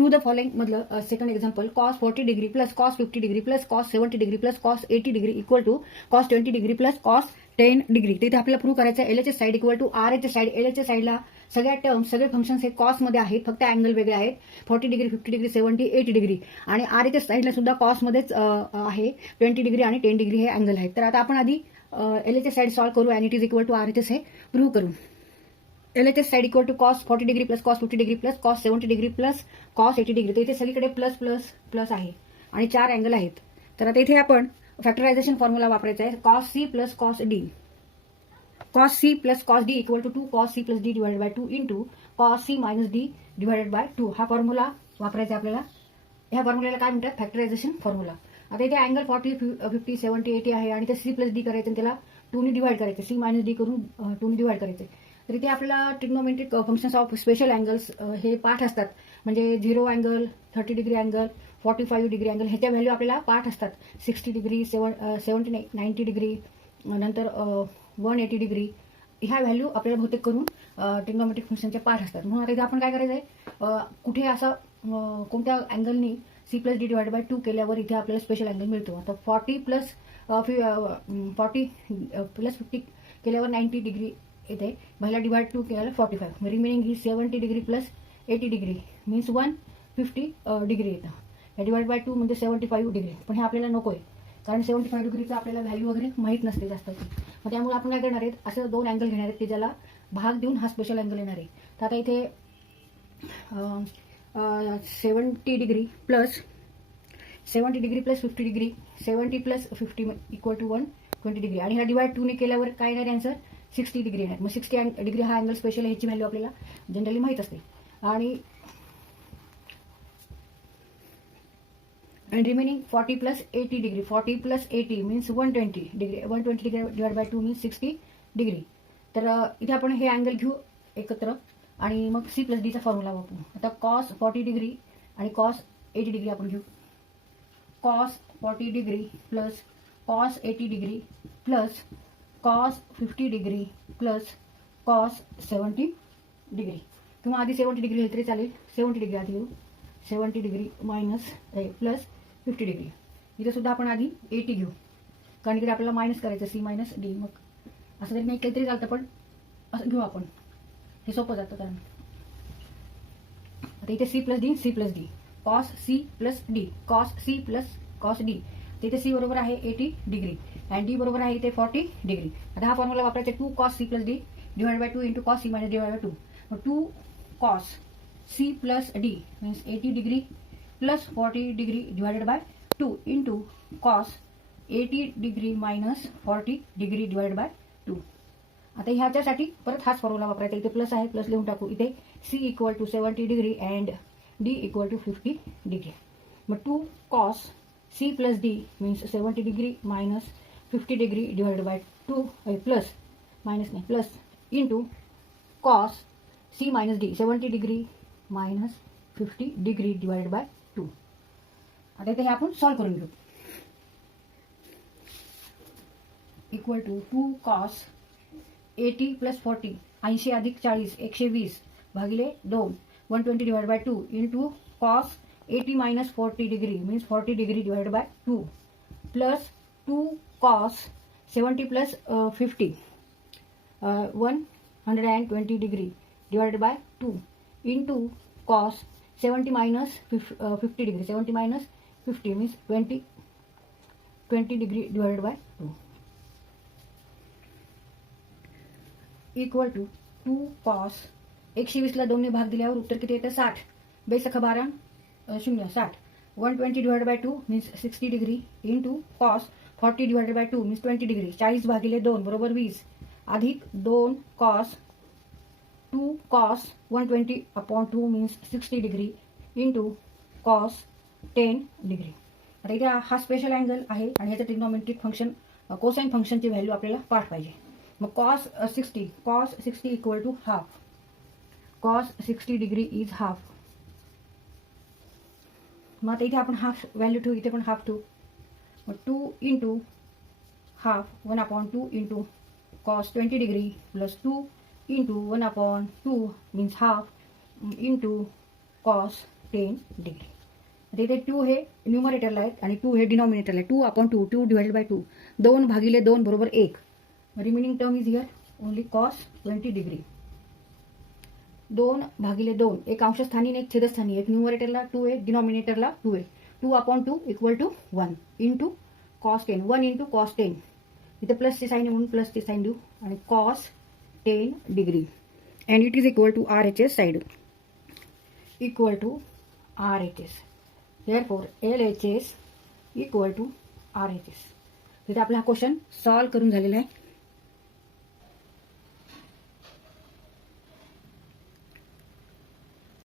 Prove the following मधलं second example, cos 40 degree plus cos 50 degree plus cos 70 degree plus cos 80 degree equal to cos 20 degree plus cos 10 degree. तिथे आपल्याला prove करायचं आहे LHS side equal to RH side. LHS साईडला सगळ्या terms सगळे functions हे cos मध्ये आहेत, फक्त अँगल वेगळे आहेत. 40 डिग्री 50 डिग्री 70 80 डिग्री. आणि RH साईडला सुद्धा कॉस मध्येच आहे 20 डिग्री आणि 10 डिग्री हे अँगल आहेत. तर आता आपण आधी LHS साईड सॉल्व्ह करू आणि it is equal to RHS हे प्रूव्ह करू. LHS side equal to cos 40 degree plus cos 50 degree plus cos 70 degree plus cos 80 degree. तर इथे सगळीकडे प्लस प्लस प्लस आहे आणि 4 अँगल आहेत. तर आता इथे आपण फॅक्टरायझेशन फॉर्म्युला वापरायचा आहे. cos C plus cos D. cos C plus cos D equal to 2 cos C plus D divided by 2 into cos C minus D divided by 2. हा फॉर्म्युला वापरायचा आपल्याला. ह्या फॉर्म्युल्याला काय म्हणतात, फॅक्टरायझेशन फॉर्म्युला. आता इथे अँगल 40 50 70 80 आहे आणि ते C प्लस D करायचं आणि त्याला 2 ने डिवाइड करायचं. C मायनस D करून 2 ने डिवाइड करायचे. तर इथे आपल्याला trigonometric functions of special angles हे पाठ असतात. म्हणजे 0 angle 30 degree angle 45 degree angle ह्याच्या व्हॅल्यू आपल्याला पाठ असतात. 60 डिग्री 70 90 डिग्री नंतर 180 डिग्री ह्या व्हॅल्यू आपल्याला बहुतेक करून ट्रिग्नोमेट्रिक फंक्शनचे पाठ असतात. म्हणून आता इथे आपण काय करायचं आहे, कुठे असा कोणत्या अँगलनी C plus D divide by 2 केल्यावर इथे आपल्याला स्पेशल अँगल मिळतो. आता 40 प्लस 50 केल्यावर 90 डिग्री येते. पहिला डिवाइड 2 केल्यावर 45. रिमेनिंग ही 70 degree plus 80 degree means 150 degree येतं. हे डिवाइड बाय 2 म्हणजे 75 डिग्री. पण हे आपल्याला नको आहे कारण 75 डिग्रीचं आपल्याला व्हॅल्यू वगैरे माहीत नसते जास्त. मग त्यामुळे आपण काय करणार आहेत, असं 2 अँगल घेणार आहेत की ज्याला भाग देऊन हा स्पेशल अँगल येणार आहे. तर आता इथे 70 degree plus 50 degree 70 plus 50 equal to 120 degree आणि ह्या डिवाइड 2 ने केल्यावर काय येणार आन्सर 60 डिग्री येणार. मग 60 डिग्री हा अँगल स्पेशल ह्याची व्हॅल्यू आपल्याला जनरली माहीत असते. आणि remaining 40 plus 80 degree 40 plus 80 means 120 degree 120 degree divide by 2 means 60 degree. तर इथे आपण हे अँगल घेऊ एकत्र आणि मग C प्लस Dचा फॉर्म्युला वापरू. आता cos 40 डिग्री आणि cos 80 डिग्री आपण घेऊ. cos 40 degree plus cos 80 degree plus cos 50 degree plus cos 70 degree. किंवा आधी 70 डिग्री तरी चालेल. 70 डिग्री आधी घेऊ. 70 डिग्री मायनस प्लस 50 डिग्री. इथे सुद्धा आपण आधी 80 घेऊ कारण इकडे आपल्याला मायनस करायचं C मायनस D. मग असं तरी नाही केलं तरी चालतं पण असं घेऊ आपण, हे सोपं जातं. कारण आता इथे C plus D cos C plus D cos C plus cos D. तिथे C बरोबर आहे 80 डिग्री आणि D बरोबर आहे इथे 40 डिग्री. आता हा फॉर्म्युला वापरायचा 2 cos C plus D divide by 2 into cos C minus D divide by 2. मग 2 cos C plus D means 80 degree plus 40 degree divided by 2 into cos 80 degree minus 40 degree divide by 2. आता ह्याच्यासाठी परत हाच formula वापरायचा. इथे plus आहे, plus लिहून टाकू. इथे C equal to 70 degree and D equal to 50 degree. मग 2 cos C plus D means 70 degree minus 50 degree divided by 2 plus minus नाही plus into cos C minus D 70 degree minus 50 degree divided by 2. आता इथे हे आपण solve करून घेऊ. Equal to 2 cos 80 plus 40 80 अधिक 40 120 भागिले 2 120 divide by 2 into cos 80 minus 40 degree means 40 degree divide by 2 plus 2 cos 70 plus 50 120 degree divided by 2 into cos 70 minus 50 degree 70 minus 50 means 20 degree divided by 2 equal to 2 cos 120 ला 2 ने भाग दिल्यावर उत्तर किती येतं 60. Base 12 0 60. 120 divide by 2 means 60 degree into cos 40 divided by 2 means 20 degree 40 भागिले 2 बरोबर 20 अधिक 2 cos 120 upon 2 means 60 degree into cos 10 degree. आता इथे हा स्पेशल अँगल आहे आणि ह्याचं ट्रिग्नोमेट्रिक फंक्शन कोसाइन फंक्शनची व्हॅल्यू आपल्याला पाठ पाहिजे. मग cos 60 equal to half. cos 60 degree is half. मग आता इथे आपण हाफ व्हॅल्यू ठेवू, इथे पण हाफ ठेवू. मग 2 into half 1/2 into cos 20 degree plus 2 into 1/2 means half into cos 10 degree. आता इथे 2 हे न्यूमरेटरला आहेत आणि 2 हे डिनॉमिनेटरला आहे. 2/2 2 डिवाइडेड बाय 2 2/2 बरोबर 1. Remaining term is here only cos 20 degree. 2/2 एक अंशस्थानी आणि एक छेदस्थानी. एक न्यूमरेटरला 2 आहे, डिनॉमिनेटरला 2 आहे. 2/2 equal to 1 into cos 10. 1 into cos 10. इथे प्लसची साईन आहे म्हणून प्लसची साईन देऊ आणि cos 10 degree. And it is equal to RHS side equal to RHS. therefore LHS equal to RHS. तिथे आपला हा क्वेश्चन सॉल्व्ह करून झालेला आहे.